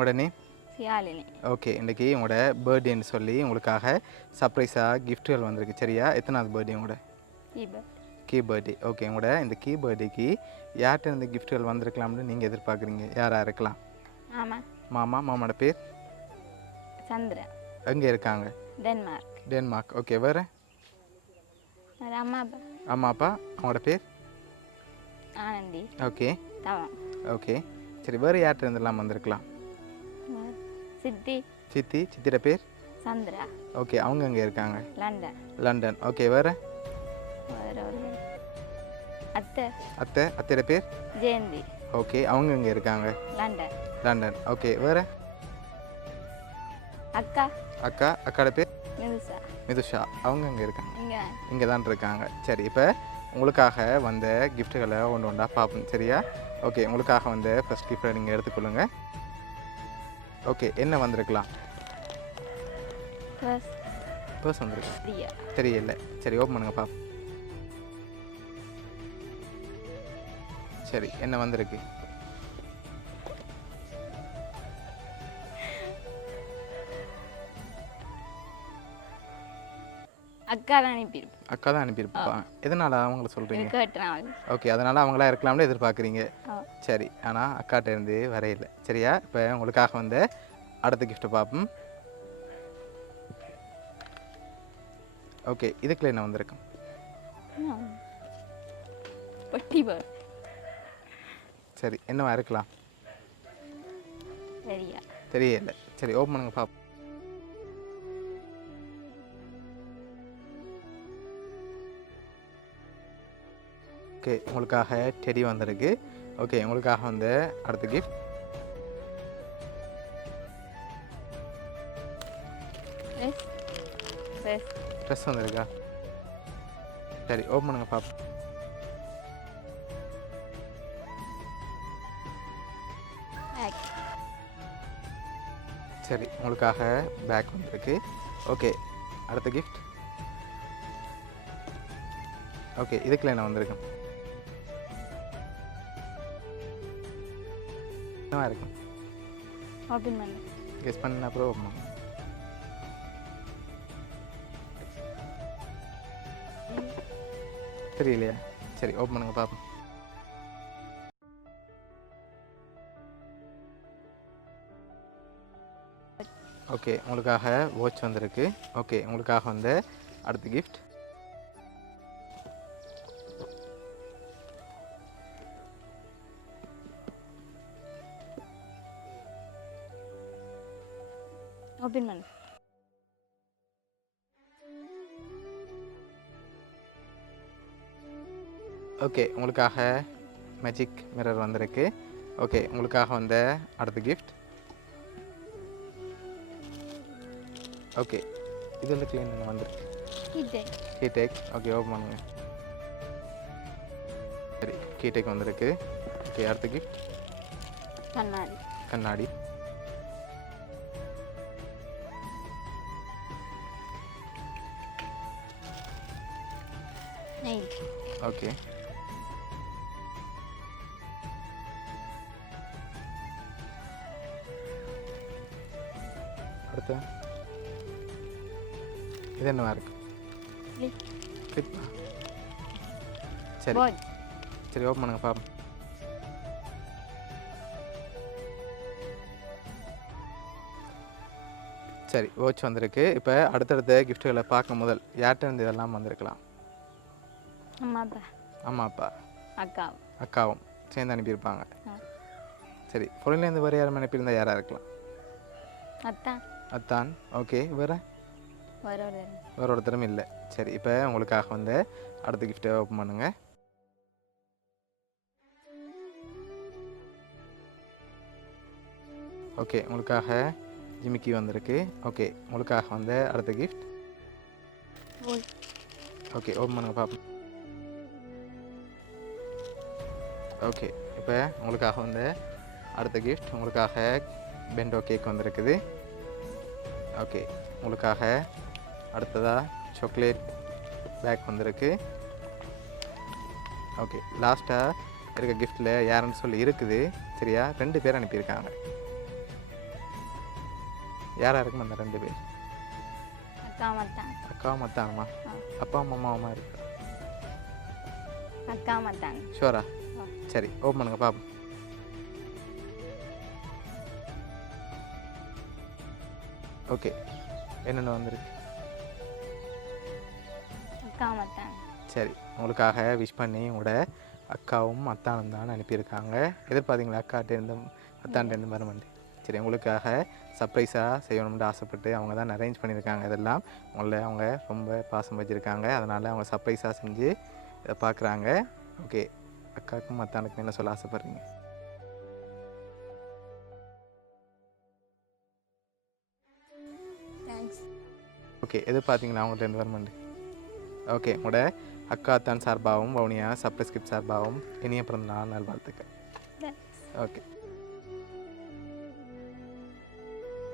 உங்களோட name? சியாலினி. Okay, இன்றைக்கி உங்களோட பர்த்டேன்னு சொல்லி உங்களுக்காக சர்ப்ரைஸாக கிஃப்ட்டுகள் வந்திருக்கு. சரியா? எத்தனாவது பர்த்டே உங்களோட? Key birthday. ஓகே, உங்களோட இந்த கீ பர்த்டேக்கு யார்கிட்ட இந்த கிஃப்ட்டுகள் வந்திருக்கலாம்னு நீங்கள் எதிர்பார்க்குறீங்க? யாராக இருக்கலாம்? மாமாவோட பேர்? சந்திரா. எங்கே இருக்காங்க? டென்மார்க். ஓகே, வேறு? அம்மா அப்பா. அவங்களோட பேர்? ஆனந்தி. ஓகே ஓகே, சரி. வேறு யார்கிட்ட இருந்தெல்லாம் வந்திருக்கலாம்? சித்தியோட பேர்? சந்திரா. ஓகே, அவங்க எங்கே இருக்காங்க? லண்டன். ஓகே, வேறு? அத்தையோட பேர்? ஜெயந்தி. ஓகே, அவங்க எங்கே இருக்காங்க? லண்டன். ஓகே, வேறு? அக்காவோட பேர்? மிதுஷா. அவங்க எங்கே இருக்காங்க? இங்கே தான் இருக்காங்க. சரி, இப்போ உங்களுக்காக வந்த கிஃப்ட்டுகளை ஒன்று ஒன்றா பார்ப்போம். சரியா? ஓகே, உங்களுக்காக வந்த ஃபர்ஸ்ட் கிஃப்ட்டை நீங்கள் எடுத்துக்கொள்ளுங்க. ஓகே, என்ன வந்திருக்கலாம்? பர்ஸ் வந்திருக்கு. தெரியல. சரி, ஓப்பன் பண்ணுங்க பார்ப்போம். சரி, என்ன வந்திருக்கு? அக்கா தான் அனுப்பியிருப்பா. எதனால் அவங்கள சொல்கிறீங்க? ஓகே, அதனால் அவங்களா இருக்கலாம்னு எதிர்பார்க்குறீங்க. சரி, ஆனால் அக்காட்ட இருந்து வரையில்லை. சரியா? இப்போ உங்களுக்காக வந்து அடுத்த கிஃப்ட்டை பார்ப்போம். ஓகே, இதுக்குள்ள என்ன வந்திருக்கும்? சரி, என்னவா இருக்கலாம்? தெரியல. சரி, ஓப்பன் பண்ணுங்க பார்ப்போம். ஓகே, உங்களுக்காக டெடி வந்திருக்கு. ஓகே, உங்களுக்காக வந்து அடுத்த கிஃப்ட். ட்ரெஸ் வந்திருக்கா? சரி, ஓப்பன் பண்ணுங்க பார்ப்போம். சரி, உங்களுக்காக பேக் வந்திருக்கு. ஓகே, அடுத்த கிஃப்ட். ஓகே, இதுக்குள்ள என்ன வந்திருக்கு? என்னவா இருக்கும்? கெஸ் பண்ண அப்புறம் ஓப்பன் பண்ணுங்க. தெரியலையா? சரி, ஓப்பன் பண்ணுங்க பார்ப்போம். ஓகே, உங்களுக்காக வாட்ச் வந்திருக்கு. ஓகே, உங்களுக்காக வந்து அடுத்த கிஃப்ட். ஓகே, உங்களுக்காக மேஜிக் மிரர் வந்திருக்கு. ஓகே, உங்களுக்காக வந்த அடுத்த கிஃப்ட். ஓகே, இதில் கிளீன் வந்திருக்கு. கீடெக். ஓகே, ஓப்பன் பண்ணுங்க. சரி, கீடெக் வந்திருக்கு. ஓகே, அடுத்த கிஃப்ட். கண்ணாடி. ஓகே, அடுத்த இது என்னவா இருக்கு? கிளிப்பா. சரி, ஓப்பன் பண்ணுங்க பாப்போம். சரி, வாட்ச் வந்திருக்கு. இப்போ அடுத்தடுத்த கிஃப்ட்டுகளை பார்க்கும் முதல் யார்கிட்ட இருந்து இதெல்லாம் வந்திருக்கலாம்? அம்மா அப்பா அக்காவும் சேர்ந்து அனுப்பியிருப்பாங்க. சரி, பொருள்லேருந்து வேறு யாரும் அனுப்பியிருந்தால் யாராக இருக்கலாம்? அத்தான். ஓகே, வேறு ஒருத்தரும் இல்லை. சரி, இப்போ உங்களுக்காக வந்து அடுத்த கிஃப்ட்டை ஓப்பன் பண்ணுங்க. ஓகே, உங்களுக்காக ஜிமிக்கி வந்திருக்கு. ஓகே, உங்களுக்காக வந்து அடுத்த கிஃப்ட். ஓகே, ஓப்பன் பண்ணுங்க பார்ப்போம். ஓகே, இப்போ உங்களுக்காக வந்து அடுத்த கிஃப்ட். உங்களுக்காக பென்டோ கேக் வந்திருக்குது. ஓகே, உங்களுக்காக அடுத்ததாக சாக்லேட் பேக் வந்திருக்கு. ஓகே, லாஸ்ட்டாக இருக்க கிஃப்ட்டில் யாருன்னு சொல்லி இருக்குது. சரியா? 2 பேர் அனுப்பியிருக்காங்க. யார் யாருக்கும் அந்த 2 பேர்? அக்கா மத்தான். அக்கா மத்தானுமா? அப்பா அம்மாவுமா இருக்கு? அக்கா மத்தான். ஷுவரா? சரி ஓப்பன் பண்ணுங்க பாப்போம். ஓகே என்னென்ன வந்திருக்கு? அக்கா மத்தான். சரி உங்களுக்காக விஷ் பண்ணி உங்களோட அக்காவும் அத்தானும் தான் அனுப்பியிருக்காங்க. எதிர்பார்த்தீங்களா அக்காட்டேருந்து அத்தான்டேருந்து வரமாட்டே? சரி உங்களுக்காக சர்ப்ரைஸாக செய்யணும்னு ஆசைப்பட்டு அவங்க தான் அரேஞ்ச் பண்ணியிருக்காங்க. இதெல்லாம் அவங்க ரொம்ப பாசம் வச்சுருக்காங்க. அதனால் அவங்க சர்ப்ரைஸாக செஞ்சு இதை பார்க்குறாங்க. ஓகே அக்காவுக்கும் அத்தானுக்கும் என்ன சொல்ல ஆசைப்பட்றீங்க? தேங்க்ஸ். ஓகே எதிர்பார்த்தீங்களா அவங்கள்ட்ட வரமாட்டே? ஓகே உங்களோட அக்கா அத்தான் சார்பாகவும் வவுனியா சர்ப்ரைஸ் கிஃப்ட் சார்பாகவும் இனிய பிறந்த நாள் நல்வாழ்த்துக்கள். ஓகே